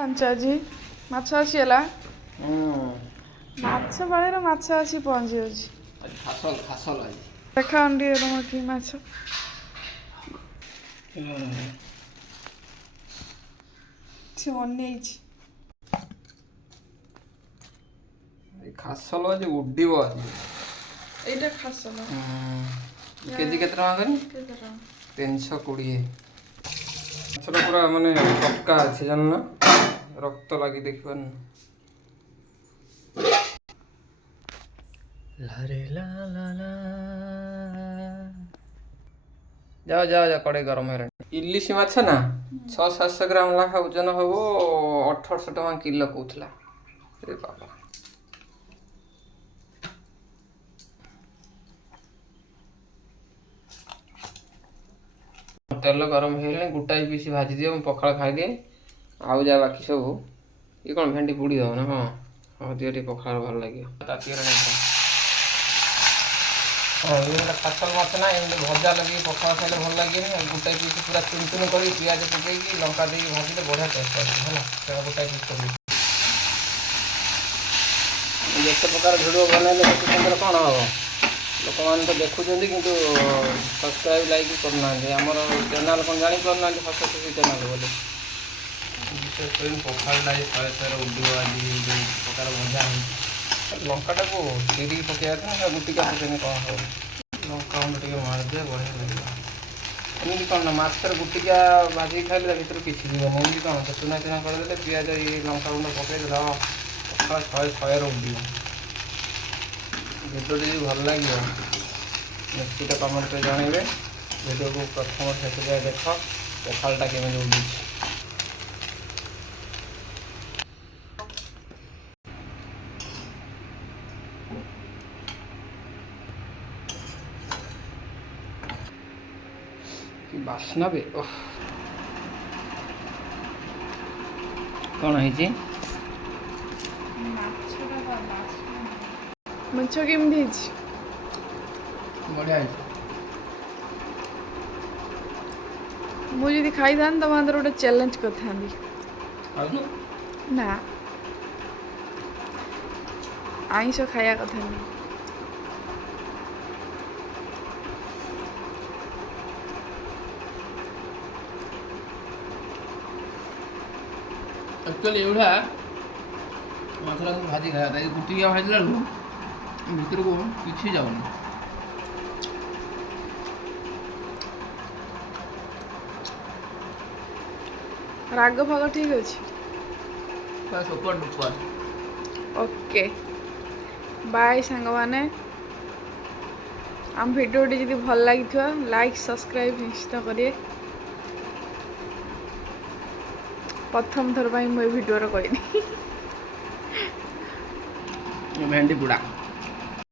ପହଞ୍ଚାଛି ମାଛ ଆସିଗଲା। ମାଛ ପାଣିରେ ମାଛ ଆସି ପହଞ୍ଚି ଯାଉଛି। ଦେଖାଉନି ଟିକେ ତମର କି ମାଛ ସେ ଅନେଇଛି। ଖାସଲ ଆଜି ଉଡ଼ିବ ଆଜି। ଏଇଟା ଖାସଲ କେଜି କେତେ ଟଙ୍କା କନି? 320। ମାଛଟା ପୁରା ମାନେ ପକ୍କା ଅଛି ଜାଣିନ, ରକ୍ତ ଲାଗି ଦେଖିପାରୁନି। ଯାଅ ଯାଅ ଯାଅ, କଡ଼େଇ ଗରମ ହେଲାଣି। ଇଲିଶି ମାଛ ନା 600-700 ଗ୍ରାମ ଲେଖା ଓଜନ ହବ, 1800 ଟଙ୍କା କିଲୋ କହୁଥିଲା। ଏ ବାବା, ତେଲ ଗରମ ହେଇଗଲାଣି, ଗୋଟାଏ ପିସ୍ ଭାଜି ଦିଅ, ମୁଁ ପଖାଳ ଖାଇଦିଏ। ଆଉ ଯାହା ବାକି ସବୁ, ଇଏ କ'ଣ ଭେଣ୍ଡି ପୋଡ଼ି ଦେବ ନା କ'ଣ? ହଁ ଦିଅ, ଟିକେ ପଖାଳ ଭଲ ଲାଗିବ। ତାତିଗଲାଣି। ହଁ, ଇଏ ଗୋଟେ ଖାସଲ ମାଛ ନା, ଏମିତି ଭଜା ଲଗେଇକି ପଖାଳ ଖାଇଲେ ଭଲ ଲାଗେନି। ଗୋଟାଏ ପିସ୍ ପୁରା ଚୁନ ଚୁନ କରି ପିଆଜ ପକେଇକି ଲଙ୍କା ଦେଇକି ଭାଜିଲେ ବଢ଼ିଆ ଟେଷ୍ଟ ଆସିବ ହେଲା। ସେଟା ଗୋଟାଏ ପିସ୍ କରିବି। ଯେତେ ପ୍ରକାର ଭିଡ଼ିଓ ବନେଇଲେ ସେଥିରେ କ'ଣ ହେବ? ଲୋକମାନେ ତ ଦେଖୁଛନ୍ତି କିନ୍ତୁ ସବସ୍କ୍ରାଇବ୍ ଲାଇକ୍ କରୁନାହାନ୍ତି। ଆମର ଚ୍ୟାନେଲ୍ କ'ଣ ଜାଣିପାରୁନାହାନ୍ତି ହସଖୁସି ଚ୍ୟାନେଲ୍ ବୋଲି। ବିଶେଷ କରି ପଖାଳଟା ଶହେ ଶହେରେ ଉଡ଼ିବ ଆଜି। ଯେଉଁ ପ୍ରକାର ଭଜା ହେଇଛି, ଲଙ୍କାଟାକୁ ଚିରିକି ପକାଇବା କଥା ନା ଗୁଟିକା ପକେଇଲେ କ'ଣ ହେବ? ଲଙ୍କା ଗୁଣ୍ଡ ଟିକେ ମାରିଦିଏ, ବଢ଼ିଆ ଲାଗିବ। ଏମିତି କ'ଣ ନା, ମାଛରେ ଗୁଟିକା ଭାଜିକି ଖାଇଲେ ତା ଭିତରୁ କିଛି ଯିବନି। ଏମିତି କ'ଣ ଚୁନା ଚୁନା କରିଦେଲେ ପିଆଜ ଲଙ୍କା ଗୁଣ୍ଡ ପକାଇଦେଲେ ପଖାଳ ଶହେ ଶହେରେ ଉଡ଼ିବ। ଭିଡ଼ିଓଟି ଯଦି ଭଲ ଲାଗିବ ନିଶ୍ଚିତ କମେଣ୍ଟରେ ଜଣାଇବେ। ଭିଡ଼ିଓକୁ ପ୍ରଥମ ଶେଷ ଯାଏ ଦେଖ, ପଖାଳଟା କେମିତି ଉଡ଼ୁଛି। କି ବାସ୍ନା ବେ! କ'ଣ ହେଇଛି? ମାଛ କେମିତି ହେଇଛି? ବଢ଼ିଆ ହେଇଛି। ମୁଁ ଯଦି ଖାଇଥାନ୍ତି ତମ ହାତରେ ଗୋଟେ ଚ୍ୟାଲେଞ୍ଜ କରିଥାନ୍ତି। ନା, ଆଇଁଷ ଖାଇବା କଥା ନୁହେଁ। ଆକ୍ଚୁଆଲି ଏଗୁଡ଼ା ମାଛଟା ଭାଜି ଖାଇବା କଥା। ଗୁଟିକା ଭାଜିଲା ବେଳକୁ ଭିତରକୁ କିଛି ଯାଉନି। ରାଗ ଫାଗ ଠିକ୍ ଅଛି? Super duper. ଓକେ, ବାଏ ସାଙ୍ଗମାନେ। ଆମ ଭିଡ଼ିଓଟି ଯଦି ଭଲ ଲାଗିଥିବ ଲାଇକ୍ ସବସ୍କ୍ରାଇବ୍ ନିଶ୍ଚିତ କରିବେ। ପ୍ରଥମ ଥର ପାଇଁ ମୁଁ ଏ ଭିଡ଼ିଓରେ କହିଲି ଭେଣ୍ଡି ପୋଡ଼ା।